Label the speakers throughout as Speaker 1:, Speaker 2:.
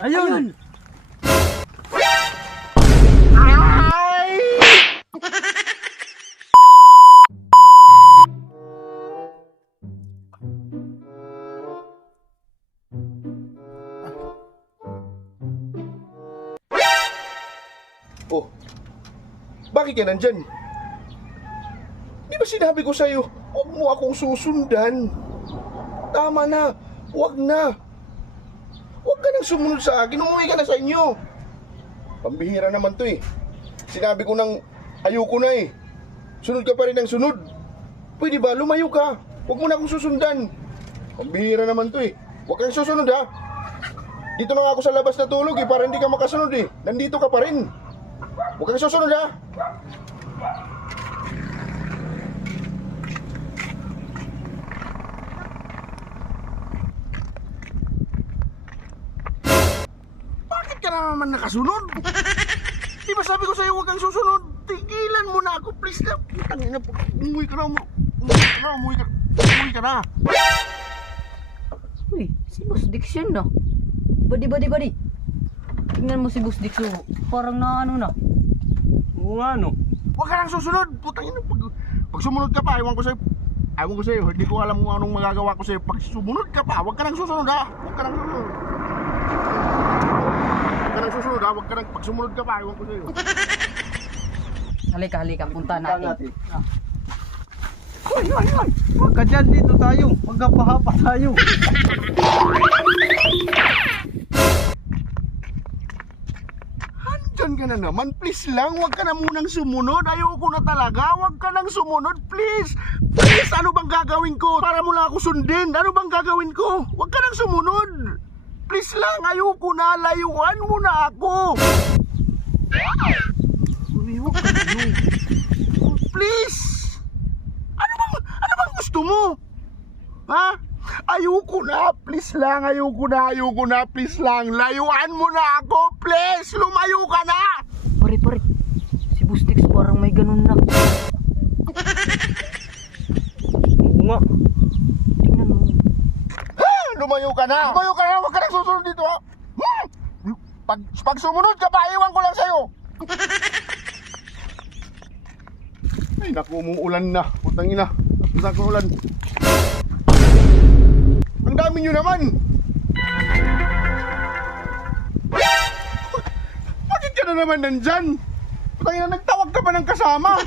Speaker 1: Ayun!
Speaker 2: Oh, bakit ka nandyan? Di ba sinabi ko sa'yo, huwag mo akong susundan. Tama na, huwag na. Huwag ka nang sumunod sa akin, umuwi ka na sa inyo. Pambihira naman to eh. Sinabi ko nang ayoko na eh. Sunod ka pa rin ng sunod. Pwede ba, lumayo ka. Huwag mo na akong susundan. Pambihira naman to eh. Huwag kang susunod ha. Dito na ako sa labas na tulog eh, para hindi ka makasunod eh. Nandito ka pa rin. Huwag kang susunod ha. Naman nakasunod? Di ba sabi ko sa'yo huwag kang susunod? Tigilan mo na ako, please na. Tangina, umuwi ka na, umu- umuwi ka na, umuwi ka na. Umuwi ka na.
Speaker 1: Uy, si Boss yun na. Badi, badi, badi. Tingnan mo si Boss Dix, oh. parang na ano na.
Speaker 3: Oo nga, no?
Speaker 2: Huwag ka nang susunod. Putang ina, pag, pag sumunod ka pa, ewan ko sa'yo. Ewan ko sa'yo, hindi ko alam kung anong magagawa ko sa'yo. Pag sumunod ka pa, huwag ka nang susunod ha. Huwag ka nang susunod. Huwag ka nang susunod ha. Huwag ka nang, pag sumunod ka pa, ewan ko sa'yo.
Speaker 1: Halika, halika, punta natin.
Speaker 3: Hoy, hoy, hoy! Huwag ka dyan, dito tayo. Huwag ka pahapa tayo.
Speaker 2: Andyan ka na naman, please lang. Huwag ka na munang sumunod. Ayoko na talaga. Huwag ka nang sumunod, please. Please, ano bang gagawin ko? Para mo lang ako sundin. Ano bang gagawin ko? Huwag ka nang sumunod. Please lang, ayoko na. Layuan mo na ako. Umiwag ka na. Please. Ano bang, ano bang gusto mo? Ha? Ayoko na, please lang, ayoko na, ayoko na, please lang. Layuan mo na ako, please! Lumayo ka na!
Speaker 1: Pare, pare. Si Boss Dix parang may ganun na.
Speaker 3: Oo nga.
Speaker 1: Tingnan mo.
Speaker 2: Ha? Lumayo ka na! Lumayo ka na, huwag ka nang susunod dito, ha? Hmm? Pag, pag sumunod ka pa, iwan ko lang sa'yo! Ay, naku, umuulan na. Putang ina. Putang ko ulan. Ang dami nyo naman! Bakit ka na naman nandyan? Putang ina, nagtawag ka pa ng kasama.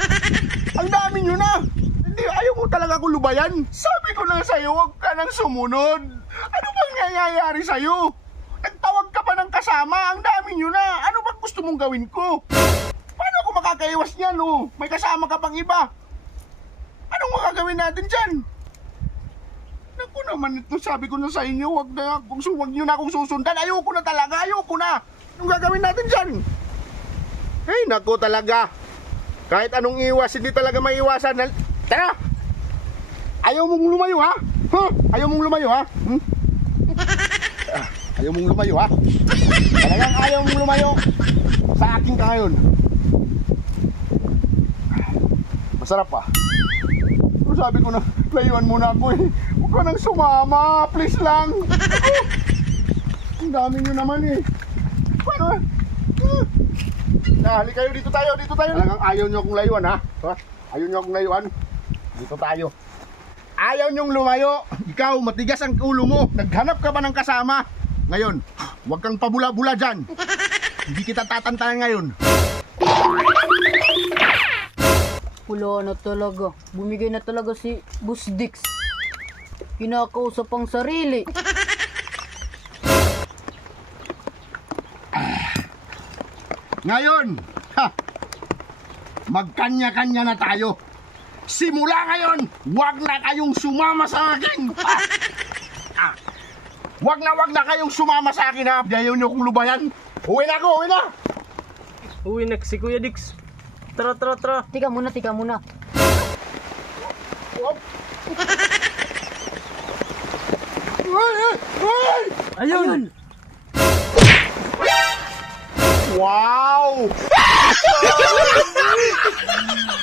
Speaker 2: Ang dami nyo na! Hindi, ayaw mo ako lubayan. Sabi ko na sa'yo, huwag ka nang sumunod. Ano bang nangyayari sa'yo? Nagtawag ka pa ng kasama, ang dami nyo na. Ano bang gusto mong gawin ko? Paano ako makakaiwas niyan, oh? May kasama ka pang iba. Anong makagawin natin dyan? Naku naman ito, sabi ko na sa inyo, wag na, kung su- wag nyo na akong susundan. Ayoko na talaga, ayoko na. Anong gagawin natin dyan? Ay, naku talaga. Kahit anong iwas, hindi talaga maiwasan. Tara! Ayaw mong lumayo, ha? Huh? Ayaw mong lumayo, ha? Hmm? Ayaw mong lumayo, ha? Talagang ayaw mong lumayo. Sa akin ka ngayon. Masarap pa. Pero sabi ko na, layuan muna ako eh. Huwag ka nang sumama, please lang. Ang dami nyo naman eh. Paano? Hmm. Ah, kayo, dito tayo, dito tayo. Talagang ayaw nyo akong layuan ha? ha? Ayaw nyo akong layuan? Dito tayo. Ayaw nyong lumayo. Ikaw, matigas ang ulo mo. Naghanap ka ba ng kasama? Ngayon, huwag kang pabula-bula dyan. Hindi kita tatantanan ngayon.
Speaker 1: Wala na talaga. Bumigay na talaga si Boss Dix. Kinakausap ang sarili.
Speaker 2: Ngayon, ha, magkanya-kanya na tayo. Simula ngayon, wag na kayong sumama sa akin. Ah. Ah. Wag na wag na kayong sumama sa akin ha. Dayon niyo kung lubayan. Uwi na ako, uwi na.
Speaker 3: Uwi na si Kuya Dix. Tara, tara, tara.
Speaker 1: Tiga muna, tiga muna.
Speaker 2: Ay, ay!
Speaker 3: Ayun!
Speaker 2: Wow!